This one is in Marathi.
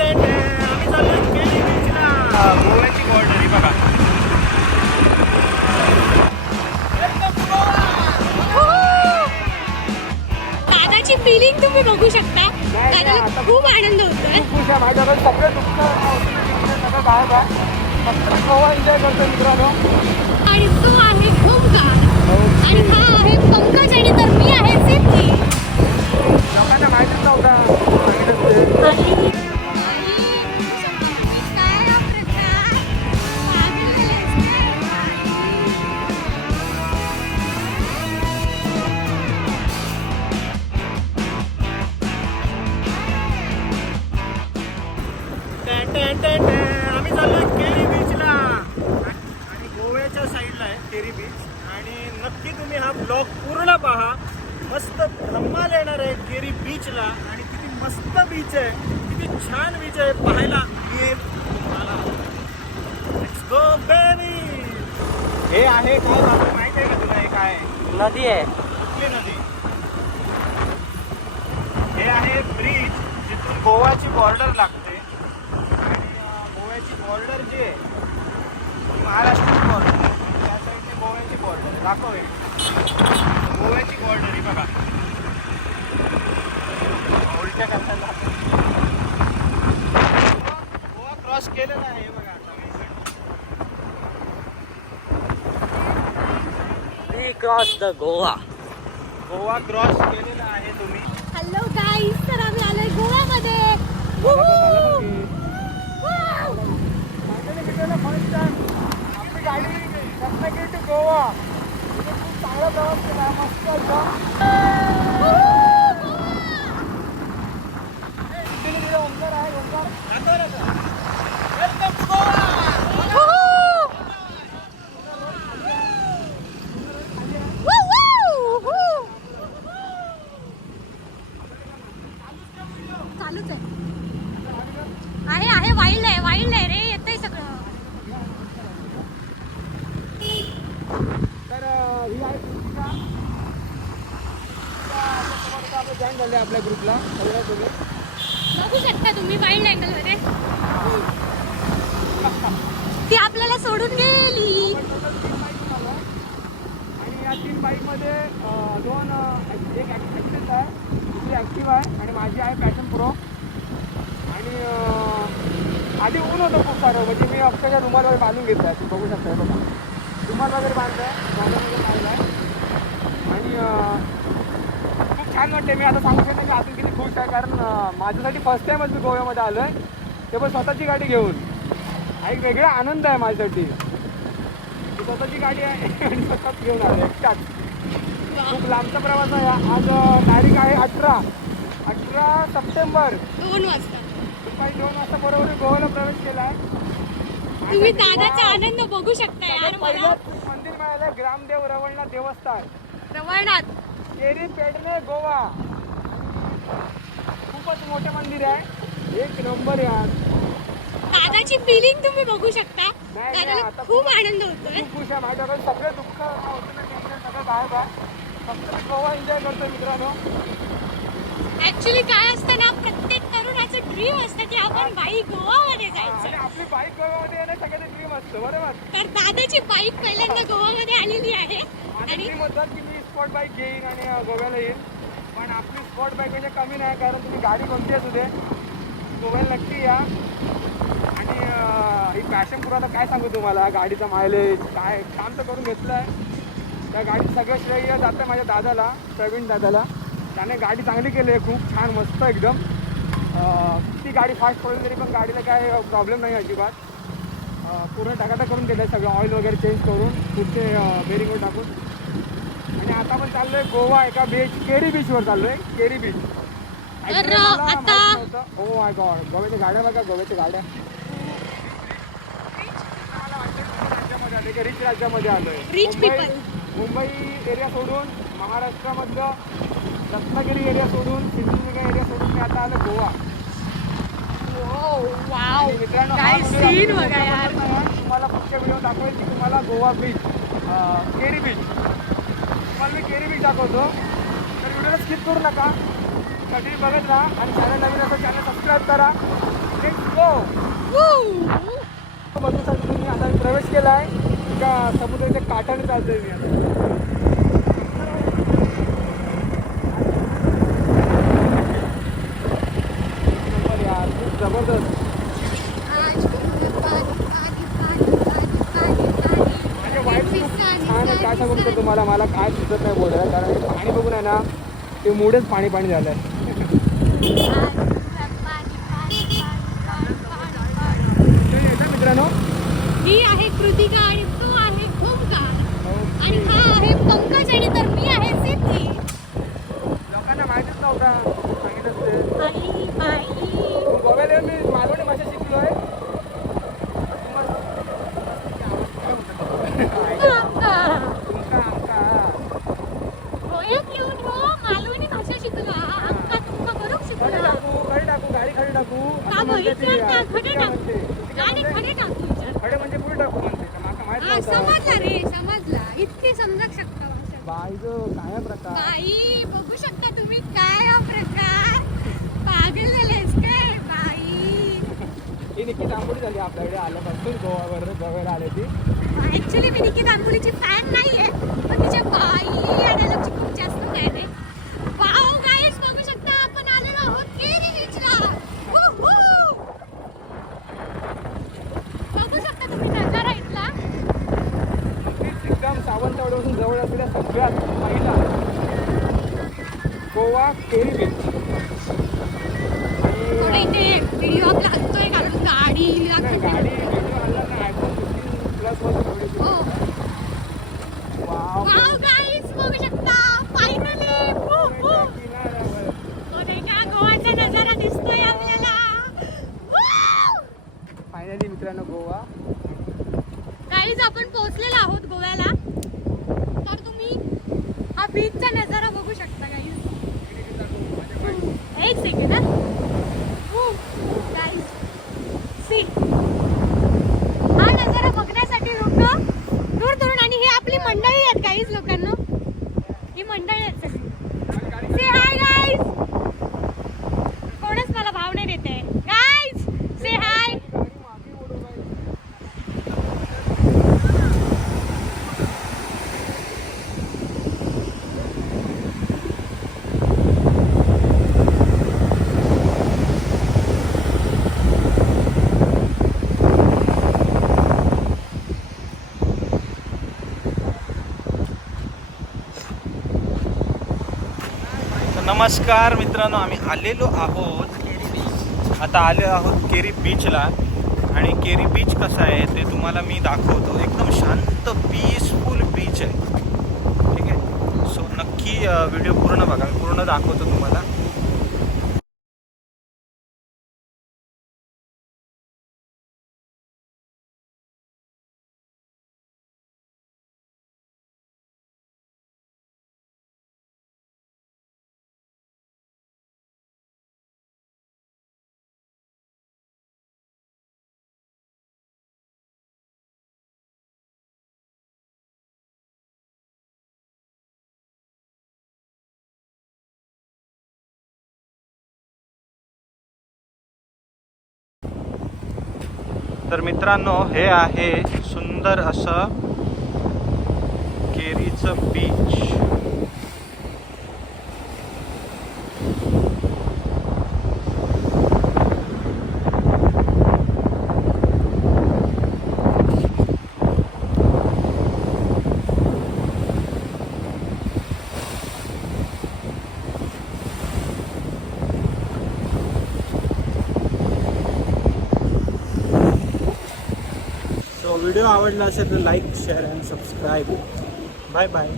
आम्ही चाललोय केली बीचला. गोव्याची बॉर्डर ही बघा. दादाची फिलिंग तुम्ही बघू शकता. दादाला खूप आनंद होतोय. माझ्याकडे सगळे दुःख सगळं गायब आहे. फक्त गोवा एन्जॉय करतो मित्रांनो. आणि तो आहे ओमकार आणि हा आहे पंकज आणि तर मी आहे सिद्धी. लोकांना माहितीच नव्हता. आम्ही चाललोय केरी बीचला आणि गोव्याच्या साईडला आहे केरी बीच. आणि नक्की तुम्ही हा ब्लॉग पूर्ण पहा. मस्त धम्माल येणार आहे केरी बीचला. आणि किती मस्त बीच आहे, किती छान बीच आहे पाहायला मिळेल तुम्हाला. Let's go, baby. हे आहे काय माहिती आहे का तुला? हे काय नदी आहे. कुठली नदी? हे आहे ब्रिज जिथून गोवाची बॉर्डर लागते. गोव्याची बॉर्डर जी आहे महाराष्ट्राची बॉर्डर, त्या साईडने गोव्याची बॉर्डर दाखव. गोव्याची बॉर्डर ही बघा. उलट्या करतात. गोवा क्रॉस केलेला आहे बघा. We crossed the Goa. Goa cross केलेला आहे तुम्ही. हॅलो गाईस, तर आम्ही आलोय गोवामध्ये. आपली गाडी रत्नागिरी टू गोवा. खूप चांगला प्रवास केला. मस्त ओंकार आहे. Omkar welcome to Goa. चालूच आहे वाईल्ड आहे रे. येतंय सगळं. तर ही आहे कृतिका. आपण जॉईन झाले आपल्या ग्रुपला सगळ्या तुम्ही बघू शकता तुम्ही वाईल्ड अँगल मध्ये. ती आपल्याला सोडून गेली. आणि या 3 बाईकमध्ये एक ॲक्टिव्ह आहे, दुसरी ॲक्टिव्ह आहे आणि माझी आहे पॅशन प्रो. आणि आधी ऊन होतं खूप सारं. म्हणजे मी अक्षरशः रुमाल वगैरे बांधून घेतला आहे. बघू शकता हे बघा. रुमाल वगैरे बांधलं आहे, वगैरे पाहिलं आहे. आणि खूप छान वाटते. मी आता सांगू शकतो की अजून किती खुश आहे. कारण माझ्यासाठी फर्स्ट टाईमच मी गोव्यामध्ये आलो आहे, ते पण स्वतःची गाडी घेऊन. हा एक वेगळा आनंद आहे माझ्यासाठी. स्वतःची गाडी आहे आणि स्वतःच घेऊन आलो एकटाच. खूप लांबचा प्रवास आहे. आज तारीख आहे 18 सप्टेंबर. 2 वाजता दुपारी 2 वाजता बरोबर गोव्याला प्रवेश केला आहे. तुम्ही दादाचा आनंद बघू शकता यार. मला मंदिर मिळालं ग्रामदेव रवळनाथ देवस्थान, रवळनाथ. केरी पेडणे गोवा. खूपच मोठे मंदिर आहे. एक नंबर यार. दादाची फिलिंग तुम्ही बघू शकता. नाही, दादाला आता खूप आनंद होतोय. खूप खुश आहे. माझ्याकडे सगळे दुःख होतं ना, सगळं गायब आहे. फक्त मी गोवा एन्जॉय करतो मित्रांनो. ऍक्च्युली काय असतं ना, प्रत्येक तरुणाचं ड्रीम असतं की आपण बाईक गोवामध्ये आणि जायचं. आपली बाईक गोव्यामध्ये येणं सगळ्यात ड्रीम असतं बरोबर. तर दादाची बाईक पहिल्यांदा गोवामध्ये आलेली आहे. आणि ड्रीम होतात की मी स्पॉट बाईक घेईन आणि गोव्याला येईन. पण आपली स्पॉट बाईक म्हणजे कमी नाही. कारण तुम्ही गाडी कोणती असू दे, गोव्याला नक्की या. आणि ही पॅशन प्रो आता काय सांगू तुम्हाला. गाडीचा मायलेज काय काम तर करून घेतलं आहे. त्या गाडीत सगळं श्रेय जातं माझ्या दादाला, प्रवीण दादाला. त्याने गाडी चांगली केली आहे. खूप छान मस्त एकदम. ती गाडी फास्ट पडली तरी पण गाडीला काय प्रॉब्लेम नाही अजिबात. पूर्ण टाकाटा करून दिलं आहे सगळं. ऑइल वगैरे चेंज करून पुढचे बेरिंगवर टाकून. आणि आता आपण चाललो आहे गोवा एका केरी बीचवर चाललो आहे. केरी बीच. हो माय गॉड. गोव्याच्या गाड्या बघा. गोव्याच्या गाड्या रिच राज्यामध्ये आलोय. Rich people. मुंबई एरिया सोडून, महाराष्ट्रामधलं रत्नागिरी एरिया सोडून, सिंधुदुर्ग एरिया सोडून मी आता आलो गोवा. वाव, मित्रांनो काय सीन बघा यार. तुम्हाला पुढच्या व्हिडिओ दाखवेल की तुम्हाला गोवा बीच, केरी बीच. तुम्हाला मी केरी बीच दाखवतो. तर व्हिडिओला स्किप करू नका, कधी बघत राहा. आणि चॅनल नवीन असं चॅनल सबस्क्राईब करा. Let's go. बघण्यासाठी तुम्ही आता प्रवेश केला आहे का समुद्राच्या काठाने चालतोय मी आता. नंबर यार खूप जबरदस्त. माझ्या वाईट खूप छान आहे. काय सांगू तर तुम्हाला मला काय सुचत नाही बोलायला कारण हे पाणी बघून आहे ना ते मूडच पाणी पाणी झालं आहे. मित्रांनो ही आहे कृतिका आणि तो आहे ओमकार आणि हा आहे पंकज आणि तर मी आहे सिद्धी. लोकांना माहितीच नव्हता सांगितलं ते. आई बाई गोव्याला येऊन मी मालवणी भाषा शिकलोय. आमका तुमका आमका गोव्यात येऊन हो मालवणी भाषा शिकला. आमका तुमका बरोबर खडे शिकला. टाकू गाडी टाकू का असं म्हणते ती बघितलं यार. का खडे ती काय टाकू म्हणते? ती काय गाडी म्हणते? खडे टाकू विचार. खडे म्हणजे पुढे टाकू म्हणते तर माका माहित हा, नव्हतं. समजला रे समजला इतके समजू शकता भाषा. बाईचं काय प्रकार. बाई बघू शकता तुम्ही काय हा प्रकार पागल झालेस काय बाई. ही निकी तांबोळी झाली आपल्याकडे आल्यापासून गोव्याला आली ती. ऍक्च्युली मी निकी तांबोलीची फॅन नाहीये पण तिच्या बाई या डायलॉगची खूप जास्त फॅन आहे. वाव गाईस बघू शकता आपण आलेलो आहोत केरी बीचला. बघू शकता तुम्ही नजारा इथला. नक्कीच एकदम सावंतवाडीपासून जवळ असलेल्या सगळ्यात पहिला गोवा केरी बीच. थोडं इथे व्हिडिओ लागतोय कारण गाडी नाही, लागते. गाडी व्हिडिओ आला ना iPhone 15 प्लस वर थोडीशी. हो वाव. वाव गाईस बघू शकता फायनली किनाऱ्यावर. तो नाही का गोवाचा नजारा दिसतोय आपल्याला. फायनली मित्रांनो गोवा. गाईज आपण पोहोचलेलो आहोत गोव्याला. तर तुम्ही हा बीचचा नजारा बघू शकता गाईज. एक सेकंड हा गाईज सी हा नजारा बघण्यासाठी लोक दूर दूरून आणि ही आपली मंडळी आहेत गाईज. लोकांना ही मंडळी आहेत सगळी. से हाय गाईज. कोणच मला भाव नाही देते गाईज. से हाय. नमस्कार मित्रांनो, आम्ही आलेलो आहोत केरी बीच. आता आलो आहोत केरी बीचला आणि केरी बीच कसा आहे ते तुम्हाला मी दाखवतो. एकदम शांत पीसफुल बीच आहे. ठीक आहे, सो नक्की व्हिडिओ पूर्ण बघा, मी पूर्ण दाखवतो तुम्हाला. तर मित्रांनो, हे आहे सुंदर असं केरीचं बीच. व्हिडिओ आवडला असेल तर like, share and subscribe. Bye bye.